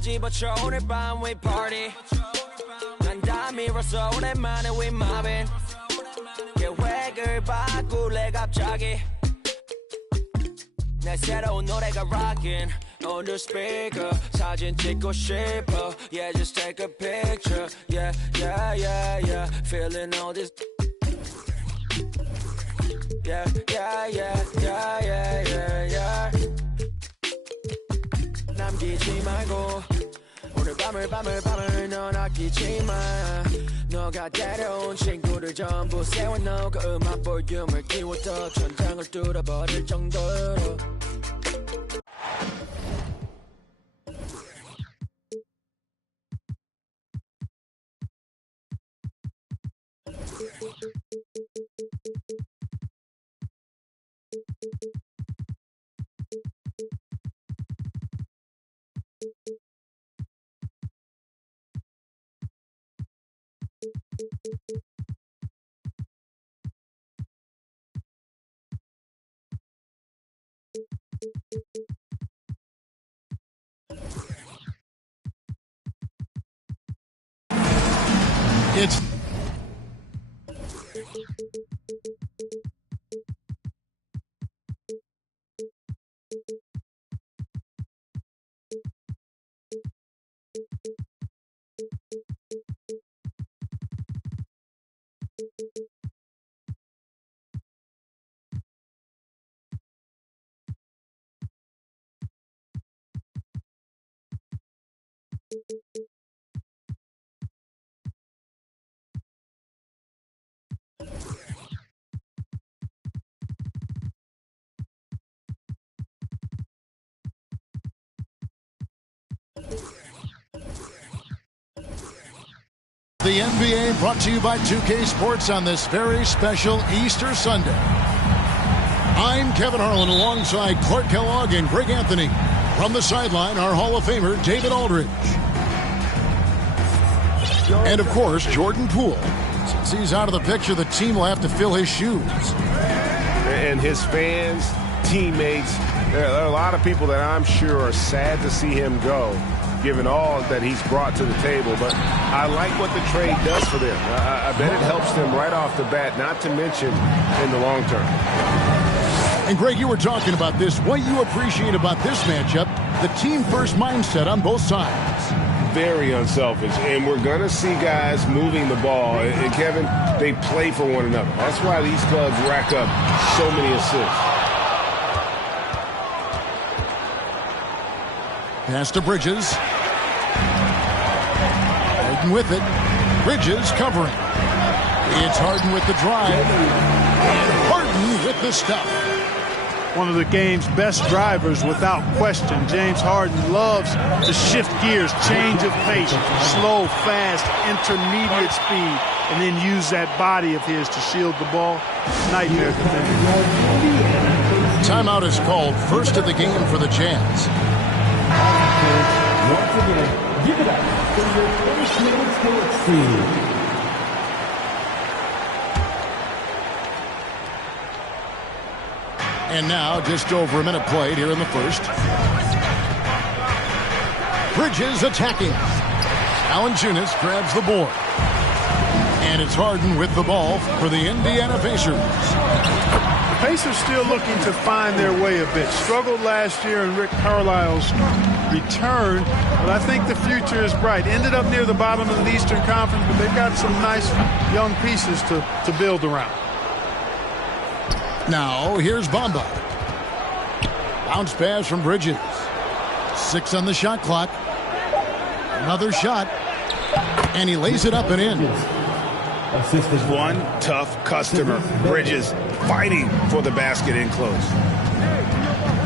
뒤집어쳐 오늘 밤 we party 난 다 밀었어 오랜만에 we mobbing 계획을 바꿀래 갑자기 내 새로운 노래가 rockin' on the speaker 사진 찍고 싶어 yeah just take a picture yeah yeah yeah yeah feeling all this yeah yeah yeah yeah yeah yeah yeah 남기지 말고 오늘 밤을 넌 아끼지 마 너가 데려온 친구들 전부 세워놓고 그 음악 볼륨을 키워도 천장을 뚫어버릴 정도로 It's the NBA brought to you by 2K Sports on this very special Easter Sunday. I'm Kevin Harlan alongside Clark Kellogg and Greg Anthony. From the sideline, our Hall of Famer, David Aldridge. And, of course, Jordan Poole. Since he's out of the picture, the team will have to fill his shoes. And his fans, teammates, there are a lot of people that I'm sure are sad to see him go, given all that he's brought to the table. But I like what the trade does for them. I bet it helps them right off the bat, not to mention in the long term. And, Greg, you were talking about this. What you appreciate about this matchup, the team-first mindset on both sides. Very unselfish. And we're going to see guys moving the ball. And, Kevin, they play for one another. That's why these clubs rack up so many assists. Pass to Bridges. Harden with it. Bridges covering. It's Harden with the drive. And Harden with the stuff. One of the game's best drivers without question. James Harden loves to shift gears, change of pace, slow, fast, intermediate speed, and then use that body of his to shield the ball. Nightmare defending. Timeout is called. First of the game for the Jazz. Once again, give it up for your first minute seed. And now, just over a minute played here in the first. Bridges attacking. Valanciunas grabs the board. And it's Harden with the ball for the Indiana Pacers. The Pacers still looking to find their way a bit. Struggled last year in Rick Carlisle's return, but I think the future is bright. Ended up near the bottom of the Eastern Conference, but they've got some nice young pieces to build around. Now, here's Bamba. Bounce pass from Bridges. 6 on the shot clock. Another shot. And he lays it up and in. One tough customer. Bridges fighting for the basket in close.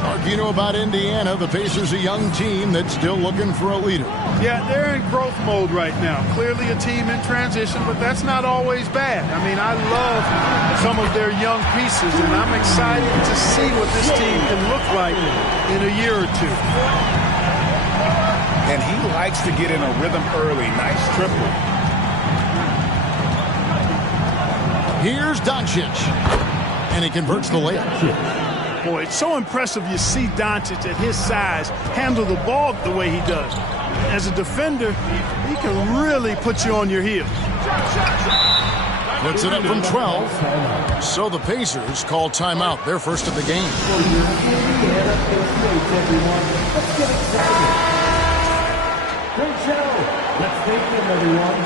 Mark, you know about Indiana. The Pacers, a young team that's still looking for a leader. Yeah, they're in growth mode right now. Clearly a team in transition, but that's not always bad. I mean, I love some of their young pieces, and I'm excited to see what this team can look like in a year or two. And he likes to get in a rhythm early. Nice triple. Here's Doncic. And he converts the layup. Boy, it's so impressive you see Doncic at his size handle the ball the way he does. as a defender, he can really put you on your heels. Puts it up from 12. So the Pacers call timeout, their first of the game. Great show. Let's thank them, everyone.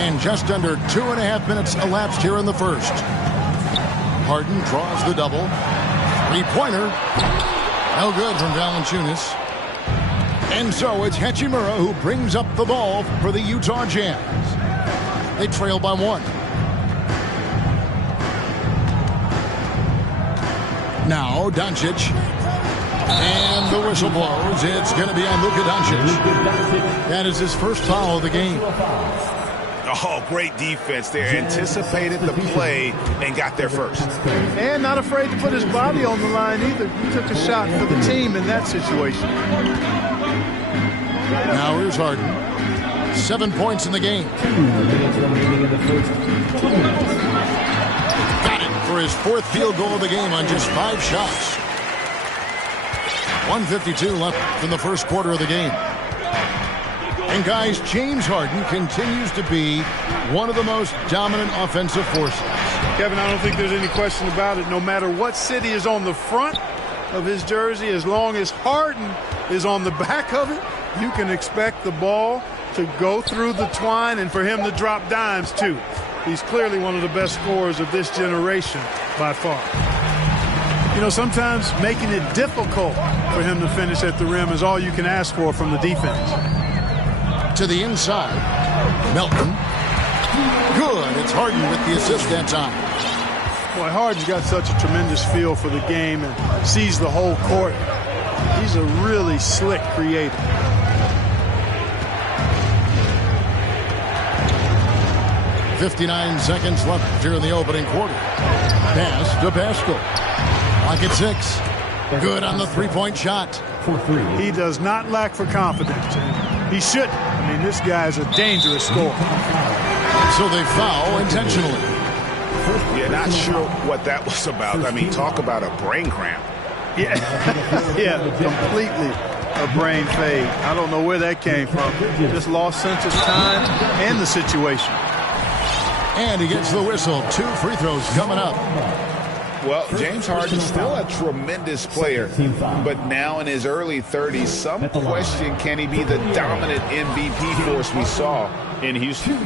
And just under 2.5 minutes elapsed here in the first. Harden draws the double. Three-pointer. No good from Valanciunas. And so it's Hachimura who brings up the ball for the Utah Jazz. They trail by 1. Now Doncic. And the whistle blows. It's going to be on Luka Doncic. That is his first foul of the game. Oh, great defense there. Anticipated the play and got there first. And not afraid to put his body on the line either. He took a shot for the team in that situation. Now here's Harden. 7 points in the game. Got it for his 4th field goal of the game on just 5 shots. 1:52 left in the first quarter of the game. And guys, James Harden continues to be one of the most dominant offensive forces. Kevin, I don't think there's any question about it. No matter what city is on the front of his jersey, as long as Harden is on the back of it, you can expect the ball to go through the twine and for him to drop dimes too. He's clearly one of the best scorers of this generation by far. You know, sometimes making it difficult for him to finish at the rim is all you can ask for from the defense. To the inside. Melton. Good. It's Harden with the assist that time. Boy, Harden's got such a tremendous feel for the game and sees the whole court. He's a really slick creator. .59 seconds left here in the opening quarter. Pass to Pascal. Lock at 6. Good on the three-point shot. He does not lack for confidence. He shouldn't. I mean, this guy's a dangerous scorer. So they foul intentionally. Yeah, not sure what that was about. I mean, talk about a brain cramp. Yeah, yeah, completely a brain fade. I don't know where that came from. Just lost sense of time and the situation. And he gets the whistle. 2 free throws coming up. Well, James Harden's still a tremendous player, but now in his early 30s, some question, can he be the dominant MVP force we saw in Houston?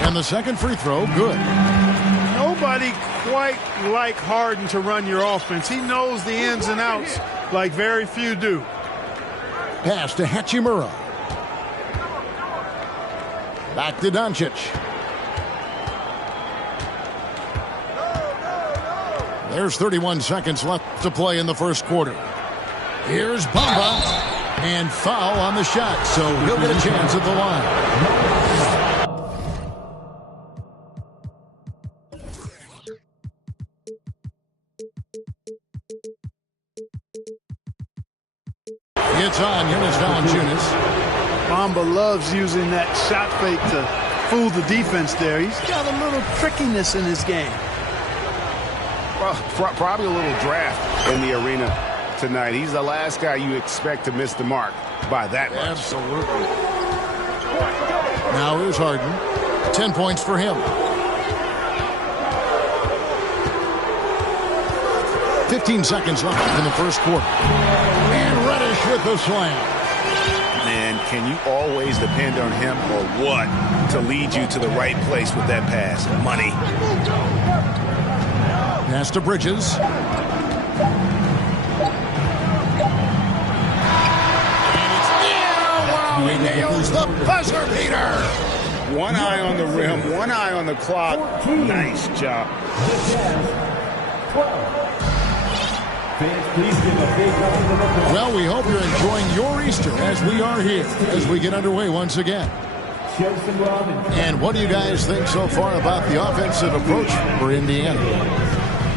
And the second free throw, good. Nobody quite like Harden to run your offense. He knows the ins and outs like very few do. Pass to Hachimura. Back to Doncic. There's 31 seconds left to play in the first quarter. Here's Bamba. And foul on the shot, so he'll get a chance at the line. It's on. Here's Valanciunas. Bamba loves using that shot fake to fool the defense there. He's got a little trickiness in his game. Well, probably a little draft in the arena tonight. He's the last guy you expect to miss the mark by that much. Absolutely. Now here's Harden. 10 points for him. 15 seconds left in the first quarter. And Reddish with the slam. Man, can you always depend on him or what to lead you to the right place with that pass? Money. Pass to Bridges. And it's there. Wow, he nails the buzzer beater. One eye on the rim, one eye on the clock. Nice job. Well, we hope you're enjoying your Easter as we are here, as we get underway once again. And what do you guys think so far about the offensive approach for Indiana?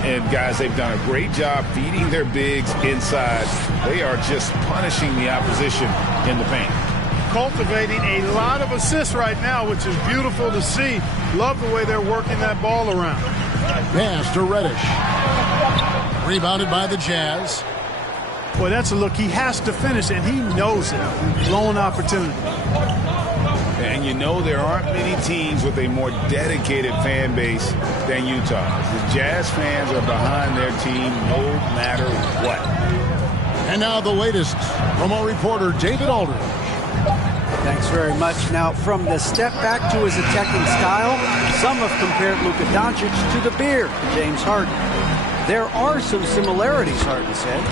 And guys, they've done a great job feeding their bigs inside. They are just punishing the opposition in the paint. Cultivating a lot of assists right now, which is beautiful to see. Love the way they're working that ball around. Pass to Reddish. Rebounded by the Jazz. Boy, that's a look he has to finish, and he knows it. Blown opportunity. And you know there aren't many teams with a more dedicated fan base than Utah. The Jazz fans are behind their team no matter what. And now the latest from our reporter, David Aldridge. Thanks very much. Now, from the step back to his attacking style, some have compared Luka Doncic to the beard, James Harden. There are some similarities, Harden said.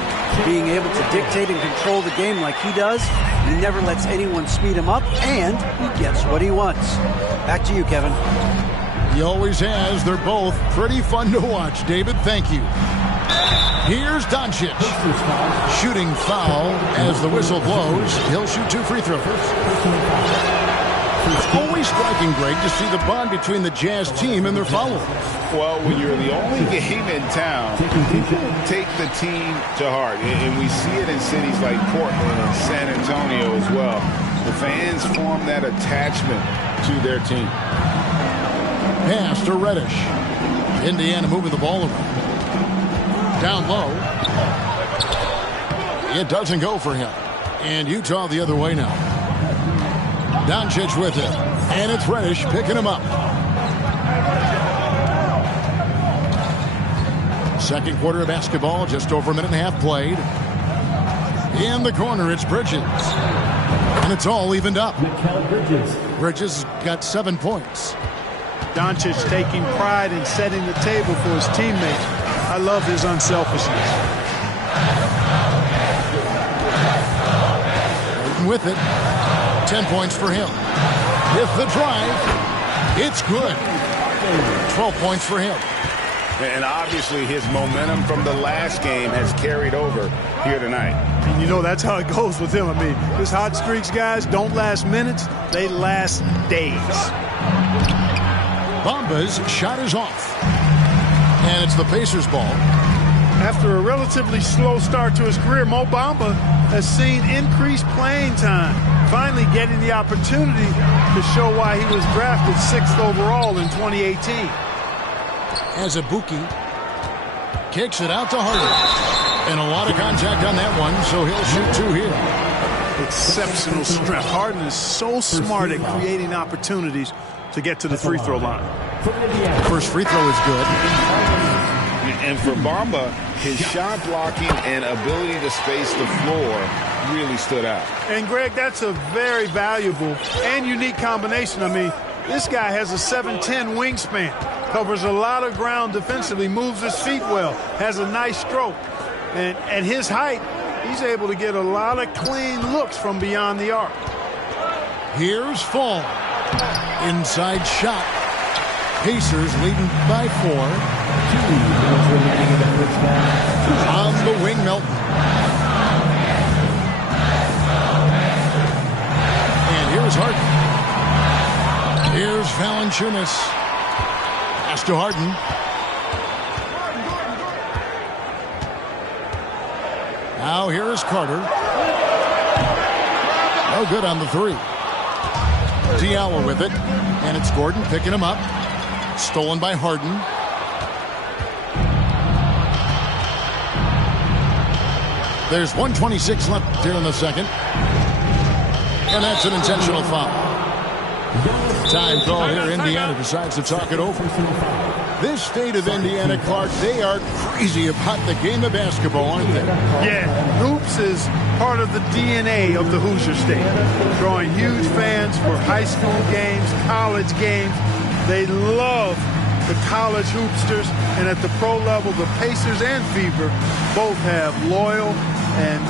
Being able to dictate and control the game like he does, he never lets anyone speed him up, and he gets what he wants. Back to you, Kevin. He always has. They're both pretty fun to watch. David, thank you. Here's Doncic. Shooting foul as the whistle blows. He'll shoot 2 free throws. It's always striking, Greg, to see the bond between the Jazz team and their followers. Well, when you're the only game in town, people take the team to heart. And we see it in cities like Portland and San Antonio as well. The fans form that attachment to their team. Pass to Reddish. Indiana moving the ball around. Down low. It doesn't go for him. And Utah the other way now. Doncic with it. And it's Reddish picking him up. Second quarter of basketball, just over a minute and a half played. In the corner, it's Bridges. And it's all evened up. Bridges got 7 points. Doncic taking pride in setting the table for his teammates. I love his unselfishness. With it, 10 points for him. With the drive, it's good. 12 points for him. And obviously his momentum from the last game has carried over here tonight. And you know that's how it goes with him. I mean, his hot streaks, guys, don't last minutes. They last days. Bamba's shot is off. And it's the Pacers' ball. After a relatively slow start to his career, Mo Bamba has seen increased playing time, finally getting the opportunity to show why he was drafted 6th overall in 2018. As Ibuki kicks it out to Harden. And a lot of contact on that one, so he'll shoot 2 here. Exceptional strength. Harden is so smart at creating opportunities to get to the free throw line. First free throw is good. And for Bamba, his shot blocking and ability to space the floor really stood out. And Greg, that's a very valuable and unique combination. I mean, this guy has a 7'10" wingspan, covers a lot of ground defensively, moves his feet well, has a nice stroke. And at his height, he's able to get a lot of clean looks from beyond the arc. Here's Fall. Inside shot. Pacers leading by 4. On the wing, Melton. And here's Harden. Here's Valanciunas. Pass to Harden. Now here is Carter. No good on the 3. Diallo with it. And it's Gordon picking him up. Stolen by Harden. There's 1:26 left here in the second. And that's an intentional foul. Time call here. Indiana decides to talk it over. This state of Indiana, Clark, they are crazy about the game of basketball, aren't they? Yeah, hoops is part of the DNA of the Hoosier State. Drawing huge fans for high school games, college games. They love the college hoopsters, and at the pro level, the Pacers and Fever both have loyal and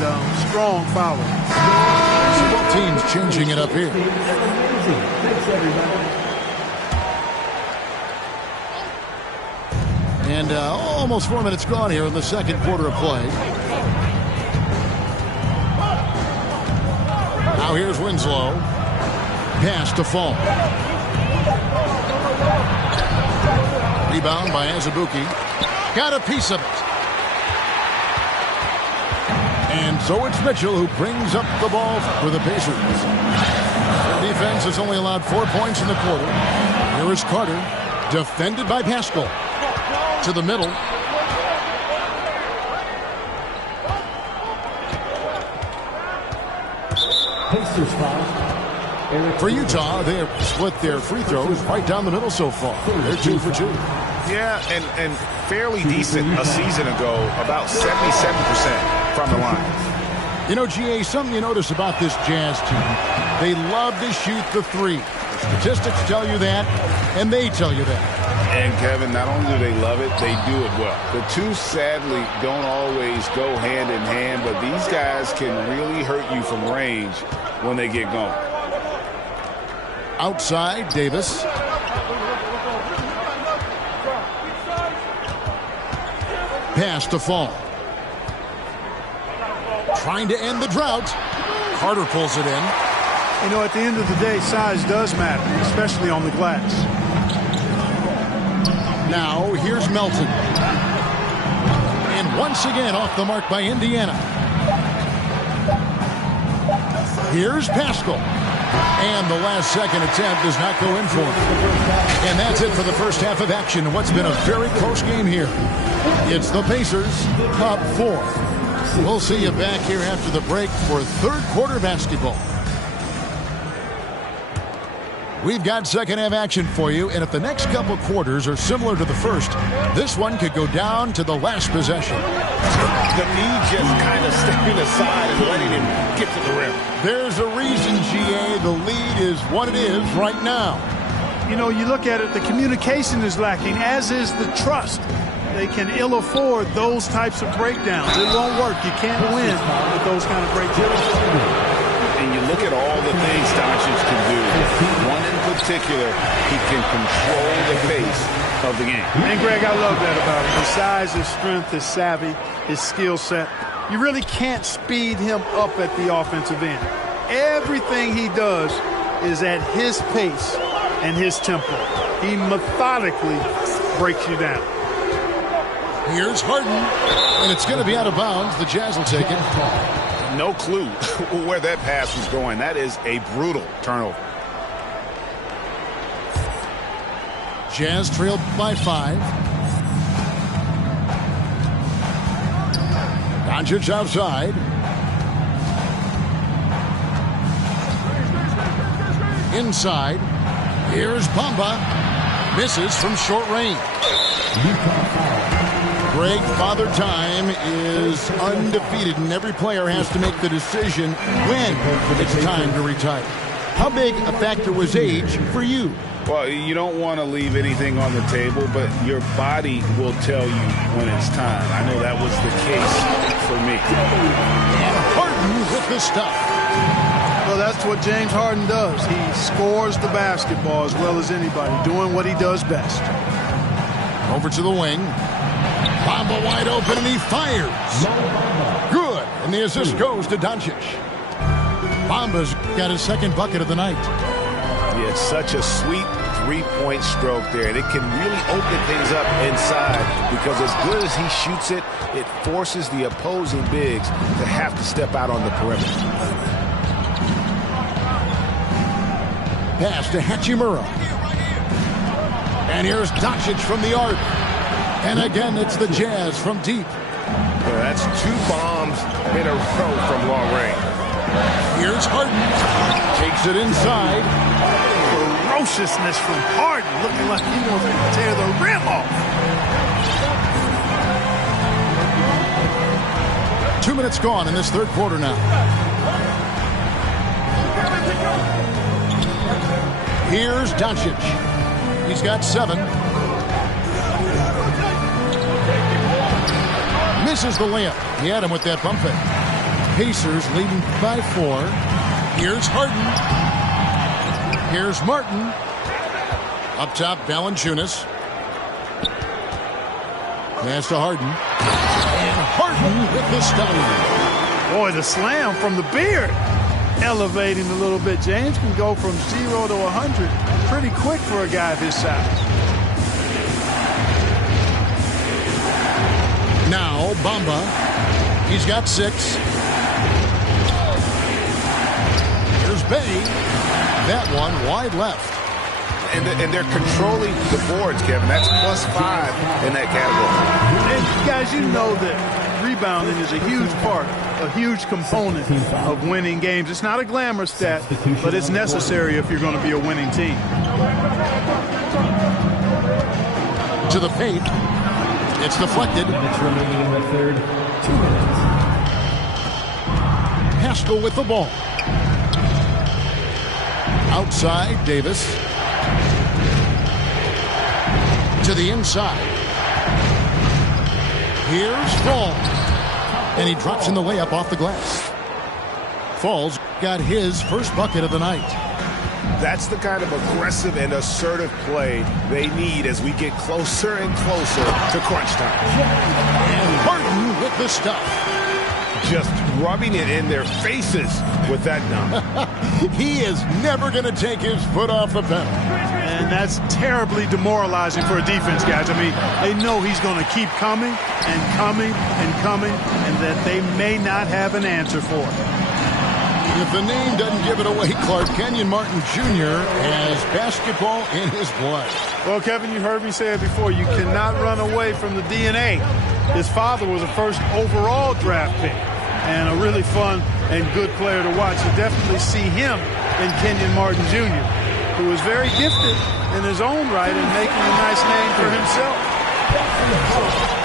strong followers. So both teams changing it up here. Thanks, everybody. And almost 4 minutes gone here in the second quarter of play. Now here's Winslow. Pass to Fall. Rebound by Azubuike. Got a piece of it. And so it's Mitchell who brings up the ball for the Pacers. Their defense has only allowed 4 points in the quarter. Here is Carter, defended by Pascal. To the middle. Pacers foul. For Utah, they have split their free throws right down the middle so far. They're 2 for 2. Yeah, and fairly decent a season ago, about 77% from the line. You know, GA, something you notice about this Jazz team, they love to shoot the three. The statistics tell you that, and they tell you that. And, Kevin, not only do they love it, they do it well. The two, sadly, don't always go hand in hand, but these guys can really hurt you from range when they get going. Outside, Davis. Pass to Fall. Trying to end the drought. Carter pulls it in. You know, at the end of the day, size does matter, especially on the glass. Now, here's Melton. And once again, off the mark by Indiana. Here's Pascal. And the last second attempt does not go in for him. And that's it for the first half of action. What's been a very close game here. It's the Pacers up 4. We'll see you back here after the break for third quarter basketball. We've got second half action for you, and if the next couple quarters are similar to the first, this one could go down to the last possession. The knee just kind of stepping aside and letting him get to the rim. There's a reason, GA, the lead is what it is right now. You know, you look at it, the communication is lacking, as is the trust. They can ill afford those types of breakdowns. It won't work. You can't win with those kind of breakdowns. And you look at all the things Doncic can do. One in particular, he can control the pace of the game. And, Greg, I love that about him. His size, his strength, his savvy, his skill set. You really can't speed him up at the offensive end. Everything he does is at his pace and his tempo. He methodically breaks you down. Here's Harden, and it's going to be out of bounds. The Jazz will take it. No clue where that pass was going. That is a brutal turnover. Jazz trailed by 5. Doncic outside. Inside. Here's Bamba. Misses from short range. Greg, Father Time is undefeated, and every player has to make the decision when it's time to retire. How big a factor was age for you? Well, you don't want to leave anything on the table, but your body will tell you when it's time. I know that was the case for me. And Harden with the stuff. Well, that's what James Harden does. He scores the basketball as well as anybody, doing what he does best. Over to the wing. Bamba wide open, and he fires. Good. And the assist goes to Doncic. Bamba's got his second bucket of the night. Yeah, it's such a sweet three-point stroke there, and it can really open things up inside because as good as he shoots it, it forces the opposing bigs to have to step out on the perimeter. Pass to Hachimura. And here's Doncic from the arc. And again, it's the Jazz from deep. Yeah, that's 2 bombs in a row from long range. Here's Harden. Takes it inside. Ferociousness from Harden, looking like he wants to tear the rim off. 2 minutes gone in this third quarter now. Here's Doncic. He's got 7. Misses the layup. He had him with that bump fake. Pacers leading by 4. Here's Harden. Here's Martin. Up top, Valanciunas. Pass to Harden. And Harden with the stop. Boy, the slam from the beard. Elevating a little bit. James can go from 0 to 100 pretty quick for a guy of his size. Now, Bamba. He's got 6. Here's Bay. That one wide left. And they're controlling the boards, Kevin. That's +5 in that category. And guys, you know that rebounding is a huge part, a huge component of winning games. It's not a glamour stat, but it's necessary if you're going to be a winning team. To the paint. It's deflected. Minutes remaining in the third. 2 minutes. Pascal with the ball. Outside, Davis. To the inside. Here's Fall. And he drops in the layup off the glass. Fall's got his first bucket of the night. That's the kind of aggressive and assertive play they need as we get closer and closer to crunch time. And Harden with the stuff. Just rubbing it in their faces with that dunk. He is never going to take his foot off the pedal. And that's terribly demoralizing for a defense, guys. I mean, they know he's going to keep coming and coming and coming, and that they may not have an answer for it. If the name doesn't give it away, Clark, Kenyon Martin Jr. has basketball in his blood. Well, Kevin, you heard me say it before. You cannot run away from the DNA. His father was a first overall draft pick and a really fun and good player to watch. You definitely see him in Kenyon Martin Jr., who is very gifted in his own right and making a nice name for himself.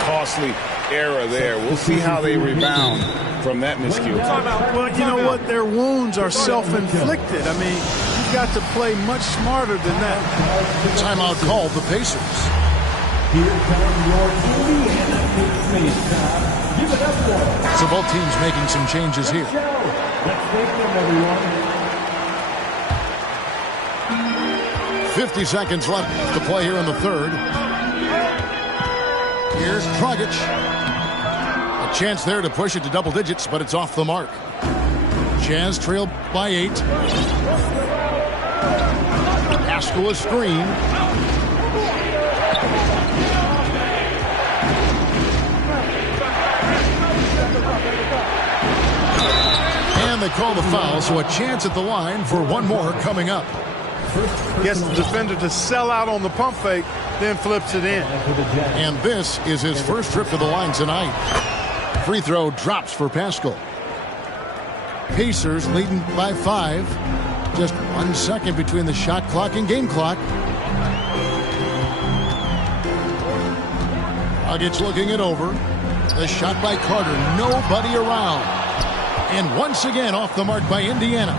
Costly error there. We'll see how they rebound from that miscue. Well, you know what? Their wounds are self-inflicted. I mean, you've got to play much smarter than that. Timeout called the Pacers. Here comes your Indiana Pacers. Give it up for. So both teams making some changes here. Let's take them, everyone. 50 seconds left to play here in the third. Here's Dragic. A chance there to push it to double digits, but it's off the mark. Jazz trail by 8. Pascal a screen. And they call the foul, so a chance at the line for one more coming up. Gets the defender to sell out on the pump fake, then flips it in. And this is his first trip to the line tonight. Free throw drops for Pascal. Pacers leading by 5. Just 1 second between the shot clock and game clock. Dragic looking it over. The shot by Carter. Nobody around. And once again off the mark by Indiana.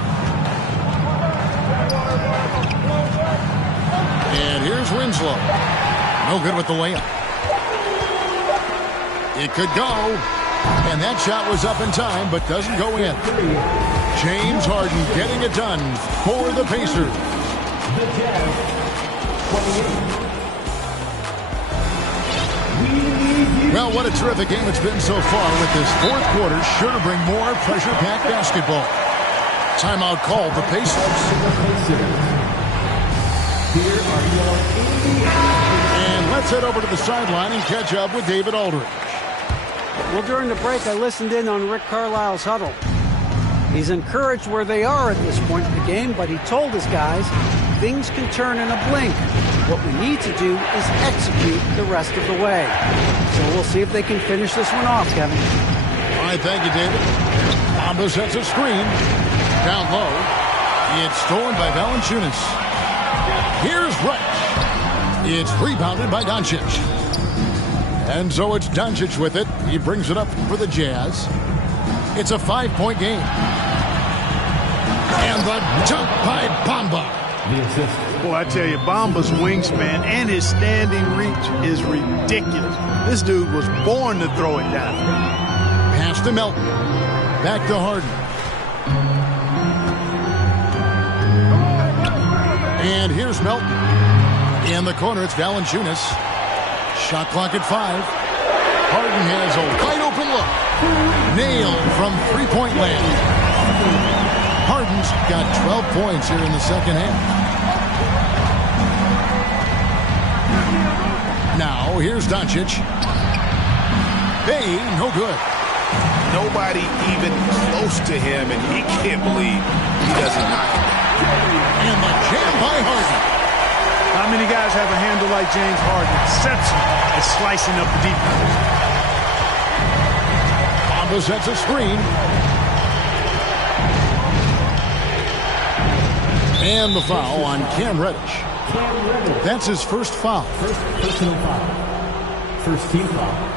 And here's Winslow. No good with the layup. It could go. And that shot was up in time, but doesn't go in. James Harden getting it done for the Pacers. Well, what a terrific game it's been so far, with this fourth quarter sure to bring more pressure-packed basketball. Timeout called the Pacers. And let's head over to the sideline and catch up with David Aldridge. Well, during the break, I listened in on Rick Carlisle's huddle. He's encouraged where they are at this point in the game, but he told his guys things can turn in a blink. What we need to do is execute the rest of the way. So we'll see if they can finish this one off, Kevin. All right, thank you, David. Bamba sets a screen. Down low. It's stolen by Valanciunas. Here's Reich. It's rebounded by Doncic. And so it's Doncic with it. He brings it up for the Jazz. It's a 5-point game. And the dunk by Bamba. Boy, I tell you, Bamba's wingspan and his standing reach is ridiculous. This dude was born to throw it down. Pass to Melton. Back to Harden. And here's Melton. In the corner, it's Valanciunas. Shot clock at 5. Harden has a wide open look. Nailed from three-point land. Harden's got 12 points here in the second half. Now, here's Doncic. Hey, no good. Nobody even close to him, and he can't believe he doesn't knock it down. And the jam by Harden. How many guys have a handle like James Harden? Exception at slicing up the defense. Bamba sets a screen. And the foul on Cam Reddish. That's his first foul. First personal foul. First team foul.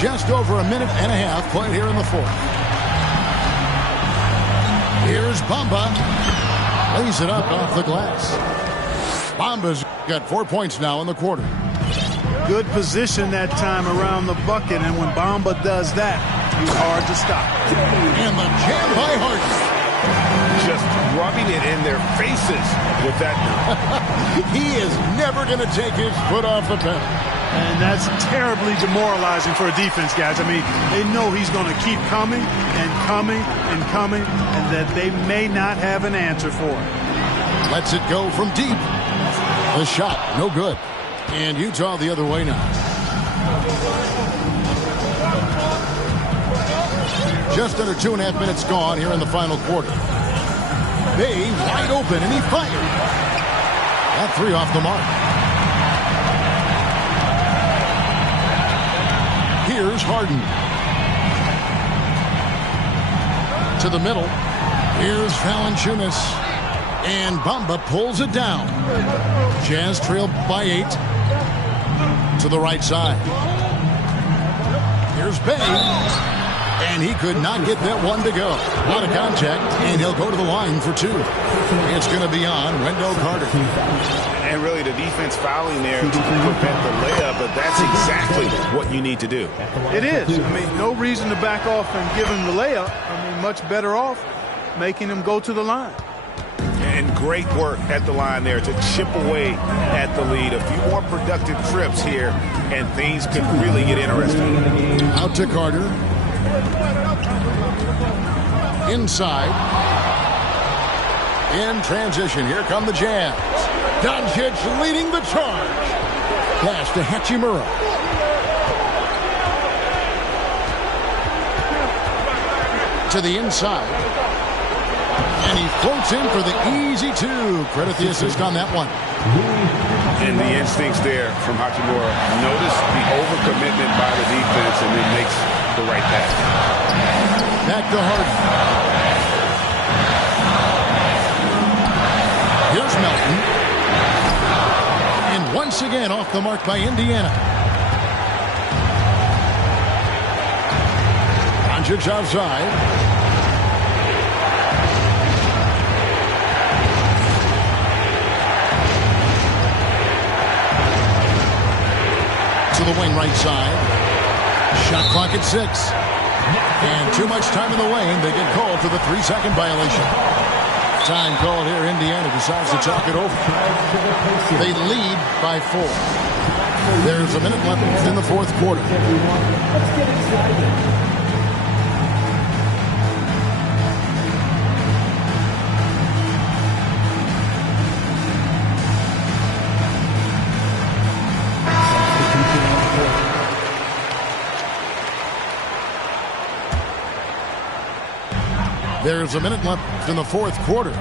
Just over a minute and a half played here in the fourth. Here's Bamba. Lays it up off the glass. Bamba's got 4 points now in the quarter. Good position that time around the bucket, and when Bamba does that, he's hard to stop. And the jam by Harden. Just rubbing it in their faces with that. He is never going to take his foot off the pedal. And that's terribly demoralizing for a defense, guys. I mean, they know he's going to keep coming and coming and coming, and that they may not have an answer for it. Lets it go from deep. The shot, no good. And Utah the other way now. Just under 2.5 minutes gone here in the final quarter. Bay wide open, and he fired. That three off the mark. Here's Harden. To the middle. Here's Valanciunas. And Bamba pulls it down. Jazz trail by 8. To the right side. Here's Bay. And he could not get that one to go. A lot of contact, and he'll go to the line for 2. It's going to be on Wendell Carter. And really the defense fouling there to prevent the layup, but that's exactly what you need to do. It is. I mean, no reason to back off and give him the layup. I mean, much better off making him go to the line. And great work at the line there to chip away at the lead. A few more productive trips here, and things could really get interesting. Out to Carter. Inside. In transition, here come the Jazz. Doncic leading the charge. Pass to Hachimura. To the inside. And he floats in for the easy 2. Credit the assist on that one. And the instincts there from Hachimura. Notice the overcommitment by the defense, and it makes the right pass. Back to Harden. Here's Melton. And once again off the mark by Indiana. Doncic outside. To the wing right side. Shot clock at 6. And too much time in the lane. They get called for the 3-second violation. Time called here. Indiana decides to talk it over. They lead by 4. There's a minute left in the fourth quarter. Let's get excited. There's a minute left in the fourth quarter.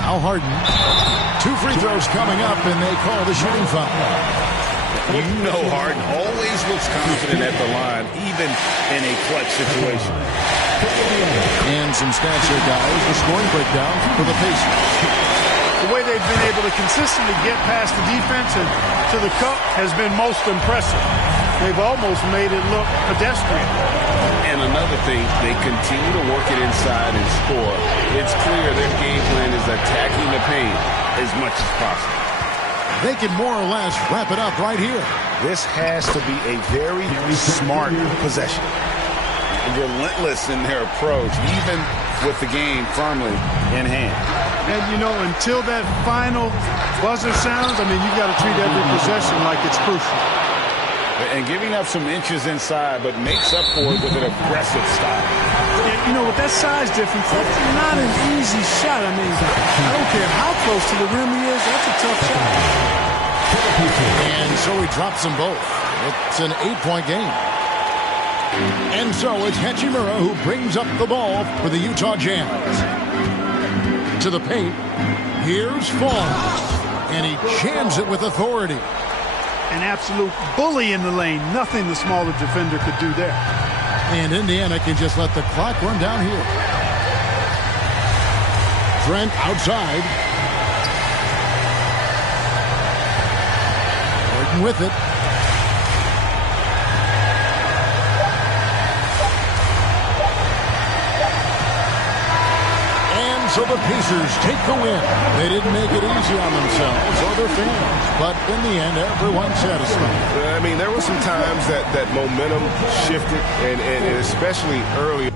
Now Harden. 2 free throws coming up, and they call the shooting foul. You know Harden always looks confident at the line, even in a clutch situation. And some stats here, guys. The scoring breakdown for the Pacers. The way they've been able to consistently get past the defense and to the cup has been most impressive. They've almost made it look pedestrian. And another thing, they continue to work it inside and score. It's clear their game plan is attacking the paint as much as possible. They can more or less wrap it up right here. This has to be a very smart possession. Relentless in their approach, even with the game firmly in hand. And, you know, until that final buzzer sounds, I mean, you've got to treat every possession like it's crucial. And giving up some inches inside, but makes up for it with an aggressive style. And, you know, with that size difference, that's not an easy shot. I mean, I don't care how close to the rim he is, that's a tough shot. And so he drops them both. It's an 8-point game. And so it's Hachimura who brings up the ball for the Utah Jazz. To the paint. Here's Fong. And he jams it with authority. An absolute bully in the lane. Nothing the smaller defender could do there. And Indiana can just let the clock run down here. Trent outside. Working with it. And so the Pacers take the win. They didn't make it easy on themselves or their fans, but in the end, everyone's satisfied. I mean, there were some times that momentum shifted, and especially early.